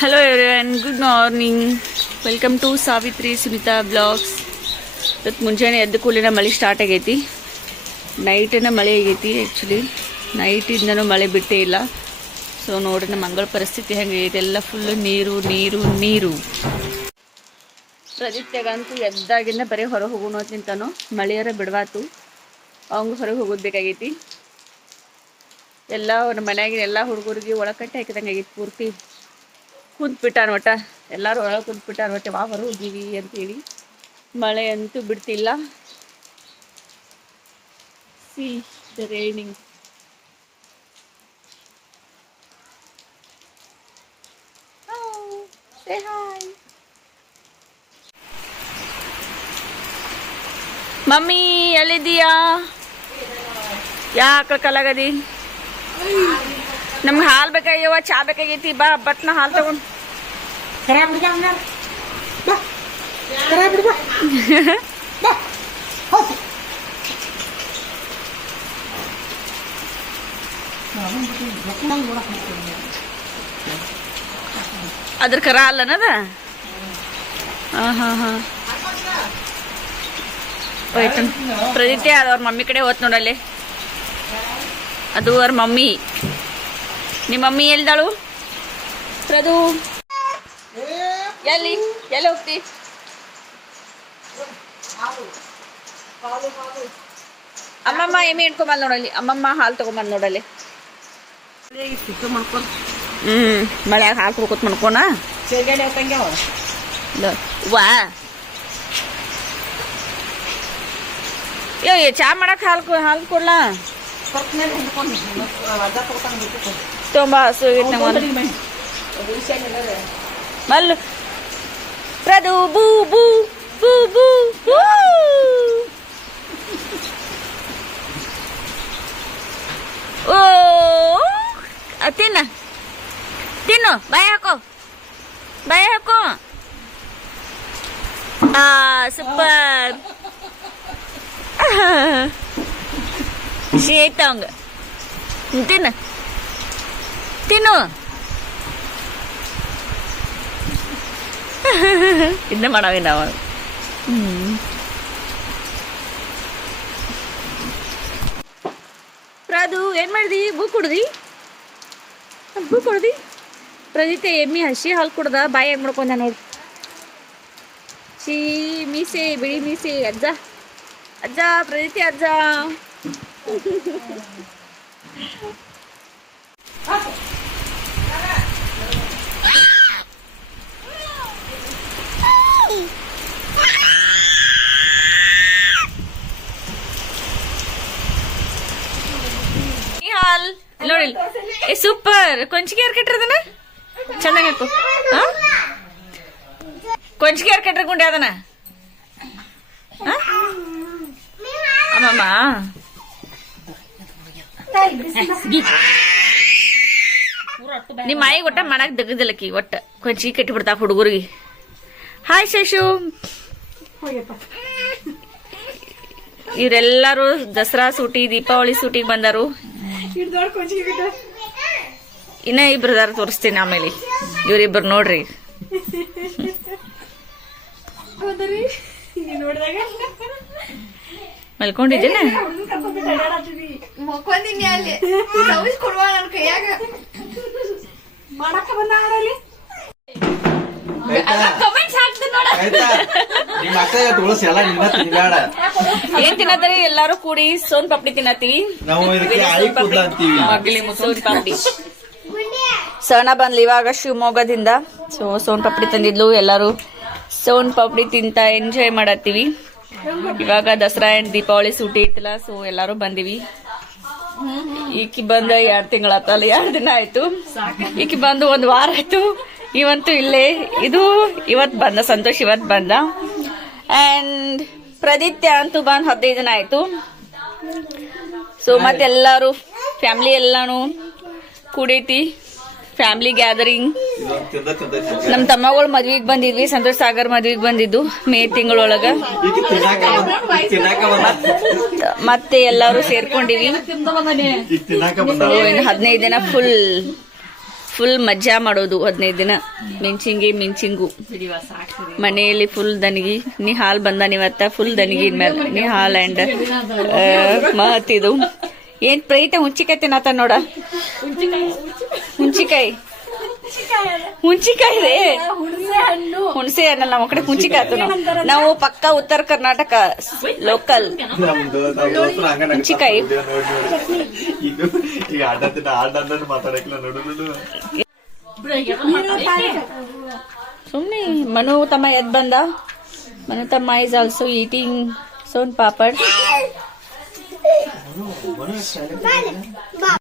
Hello everyone, good morning. Welcome to Savitri Sunita blogs. ಇವತ್ತು ಮುಂಜಾನೆ ಎದ್ದು ಕೂಡಲೇ ಮಳೆ ಸ್ಟಾರ್ಟ್ ಆಗೈತಿ. ನೈಟಿನ ಮಳೆ ಆಗೈತಿ. ಆ್ಯಕ್ಚುಲಿ ನೈಟಿಂದನೂ ಮಳೆ ಬಿಟ್ಟೇ ಇಲ್ಲ. ಸೊ ನೋಡ್ರಿ ನಮ್ಮ ಮಂಗಳ ಪರಿಸ್ಥಿತಿ ಹೆಂಗೈತಿ. ಎಲ್ಲ ಫುಲ್ಲು ನೀರು ನೀರು ನೀರು. ಪ್ರದಿತ್ಯಗಂತೂ ಎದ್ದಾಗಿಂದ ಬರೀ ಹೊರಗೆ ಹೋಗೋಣ ನಿಂತಾನು. ಮಳೆಯಾರ ಬಿಡವಾತು, ಅವಂಗ ಹೊರಗೆ ಹೋಗೋದು ಬೇಕಾಗೈತಿ. ಎಲ್ಲ ನಮ್ಮ ಮನ್ಯಾಗಿನ ಎಲ್ಲ ಹುಡುಗರಿಗೆ ಒಳಕಟ್ಟೆ ಹಾಕಿದಂಗೆ ಆಗೈತಿ. ಪೂರ್ತಿ ಕುಂತ್ಬಿಟ್ಟಾನ ಒಟ್ಟ. ಎಲ್ಲರೂ ಒಳಗೆ ಕುಂತ್ಬಿಟ್ಟಾನ ಒಟ್ಟೆ. ಹೊರ ಹೋಗಿವಿ ಅಂತೇಳಿ ಮಳೆ ಅಂತೂ ಬಿಡ್ತಿಲ್ಲ. See the raining. Say hi. Mummy ಎಲ್ಲಿದ್ದೀಯಾ? ಯಾಕೆ ಕಲಾಗದಿ? ನಮ್ಗೆ ಹಾಲು ಬೇಕಾಗ್ಯವ, ಚಾ ಬೇಕಾಗೈತಿ. ಬಾ ಬಟ್ನ ಹಾಲು ತಗೊಂಡು ಅದ್ರ ಕರ ಅಲ್ಲನದ. ಹಾ ಹೋಯ್ತು. ಪ್ರದಿತ್ಯ ಅದು ಅವ್ರ ಮಮ್ಮಿ ಕಡೆ ಹೋತ್ ನೋಡಲ್ಲಿ. ಅದು ಅವ್ರ ಮಮ್ಮಿ. ನಿಮ್ಮ ಮಮ್ಮಿ ಎಲ್ದಾಳು? ಪ್ರದು ಎಲ್ಲಿ ಎಲ್ಲಿ ಹೋಗ್ತಿ? ಅಮ್ಮಮ್ಮ ಎಮ್ಮೆ ಇಟ್ಕೊಂಬಂದ್ ನೋಡಲ್ಲಿ. ಅಮ್ಮಮ್ಮ ಹಾಲು ತಗೊಂಬಂದ್ ನೋಡಲ್ಲಿ. ಮಳ್ಯಾಗ ಹಾಲು ಕುಡ್ಕೊತ್ ಮಾಡ್ಕೋಣ. ವಾ ಏ ಚಾ ಮಾಡಕ್ ಹಾಲು ಕೊಡ್ಲಾ? ತುಂಬಾ ಹಸು ಮಲ್ಲು. ಪ್ರದು ಬೂ ಬೂ ಬೂ ಬೂ ಬೂ. ಓ ತಿನ್ನ ತಿನ್ನು. ಬಾಯ್ ಹಾಕೋ, ಬಾಯ್ ಹಾಕೋ. ಸೂಪರ್. ಶೇತಂಗ ತಿನ್ನು ತಿನ್ನು. ಇನ್ನ ಮಾಡಾವಿ ನಾವು. ಪ್ರದು ಏನ್ ಮಾಡಿದಿ? ಬೂ ಕುಡ್ದಿ? ಬೂ ಕುಡ್ದಿ? ಪ್ರದಿತ್ಯ ಎಮ್ಮಿ ಹಸಿ ಹಾಲು ಕುಡ್ದ ಬಾಯಿ ಹೆಂಗ್ ಮಾಡ್ಕೊಂಡ ನೋಡಿ. ಮೀಸೆ ಬಿಳಿ ಮೀಸೆ. ಅಜ್ಜ ಅಜ್ಜ, ಪ್ರದಿತ್ಯ ಅಜ್ಜ. ಹಾಲ್ ನೋಡಿ. ಸೂಪರ್. ಕೊಂಚಿಗೆ ಯಾರು ಕಟ್ಟಿರದನ? ಚೆನ್ನಾಗಿ ಹಾಕು. ಕೊಂಚಿಗೆ ಯಾರು ಕಟ್ಟಿರ ಗುಂಡೆ ಅದನ? ಅಮ್ಮಮ್ಮ ನಿಮ್ಮ ಮಾಯಿ ಒಟ್ಟ ಮಾಡಕ್ ದಗದಿಲ್ಲಕಿ. ಒಟ್ಟ ಕೊಂಚಿಗೆ ಕಟ್ಟಿ ಬಿಡ್ತಾವ ಹುಡುಗರಿಗೆ. ಹಾಯ್ ಶಶು. ಇವರೆಲ್ಲರೂ ದಸರಾ ಸೂಟಿ, ದೀಪಾವಳಿ ಸೂಟಿಗೆ ಬಂದಾರು. ಇನ್ನ ಇಬ್ರದಾರ ತೋರಿಸ್ತೀನಿ ಆಮೇಲೆ. ಇವ್ರಿಬ್ರು ನೋಡ್ರಿ. ಮಲ್ಕೊಂಡಿದ್ದೇನೆ. ಏನ್ ತಿನ್ನತ್ತೀರಿ? ಎಲ್ಲಾರು ಕೂಡಿ ಸೋನ್ ಪಾಪಡಿ ತಿನ್ನತ್ತೀವಿ. ಸೋನ್ ಪಾಪಡಿ. ಸಣ್ಣ ಬಂದ್ಲಿ ಇವಾಗ ಶಿವಮೊಗ್ಗದಿಂದ. ಸೊ ಸೋನ್ ಪಾಪಡಿ ತಂದಿದ್ಲು. ಎಲ್ಲಾರು ಸೋನ್ ಪಾಪಡಿ ತಿಂತ ಎಂಜಾಯ್ ಮಾಡತ್ತೀವಿ. ಇವಾಗ ದಸರಾ ಅಂಡ್ ದೀಪಾವಳಿ ಸೂಟಿ ಐತಲ್ಲ, ಸೊ ಎಲ್ಲಾರು ಬಂದಿವಿ. ಈಕಿ ಬಂದ 2 ತಿಂಗಳಾತಲ್ಲ, 2 ದಿನ ಆಯ್ತು. ಈಕಿ ಬಂದು 1 ವಾರ ಆಯ್ತು. ಇವಂತೂ ಇಲ್ಲೇ. ಇದು ಇವತ್ ಬಂದ ಸಂತೋಷ್, ಇವತ್ ಬಂದ. ಅಂಡ್ ಪ್ರದಿತ್ಯ ಅಂತೂ ಬಂದ್ 15 ದಿನ ಆಯ್ತು. ಸೊ ಮತ್ತೆಲ್ಲಾರು ಫ್ಯಾಮಿಲಿ ಎಲ್ಲಾನು ಕೂಡೈತಿ. Family gathering. ನಮ್ ತಮ್ಮಗಳು ಮದ್ವಿಗ್ ಬಂದಿದ್ವಿ. ಸಂತೋಷ್ ಸಾಗರ್ ಮದ್ವಿಗ್ ಬಂದಿದ್ದು ಮೇ ತಿಂಗಳೊಳಗ. ಮತ್ತೆ ಎಲ್ಲಾರು ಸೇರ್ಕೊಂಡಿವಿ. 15 ದಿನ ಫುಲ್ ಮಜಾ ಮಾಡೋದು 15 ದಿನ ಮಿಂಚಿಂಗು ಮನೆಯಲ್ಲಿ ಫುಲ್ ದನಿಗಿ ನೀ ಹಾಲ್ ಬಂದ ನೀವತ್ತ ಫುಲ್ ದನಿಗಿ ಮೇಲೆ ನೀ ಹಾಲ್ ಅಂಡ್ ಮಹತ್ತಿದು ಏನ್ ಪ್ರೈಟ ಹುಂಚಿಕಾಯಿ ತಿನ್ನತ್ತ ನೋಡ ಹುಂಚಿಕಾಯಿ ರೇ ಹುಣಸೆ ಹಣ್ಣಲ್ಲ ನಮ್ಮ ಕಡೆ ಹುಂಚಿಕಾಯಿ ಆತು ನಾವು ಪಕ್ಕ ಉತ್ತರ ಕರ್ನಾಟಕ ಲೋಕಲ್ ಹುಂಚಿಕಾಯಿ ಸುಮ್ನೆ ಮನು ತಮ್ಮ ಎದ್ ಬಂದ ಮನು ತಮ್ಮ is also eating soan papad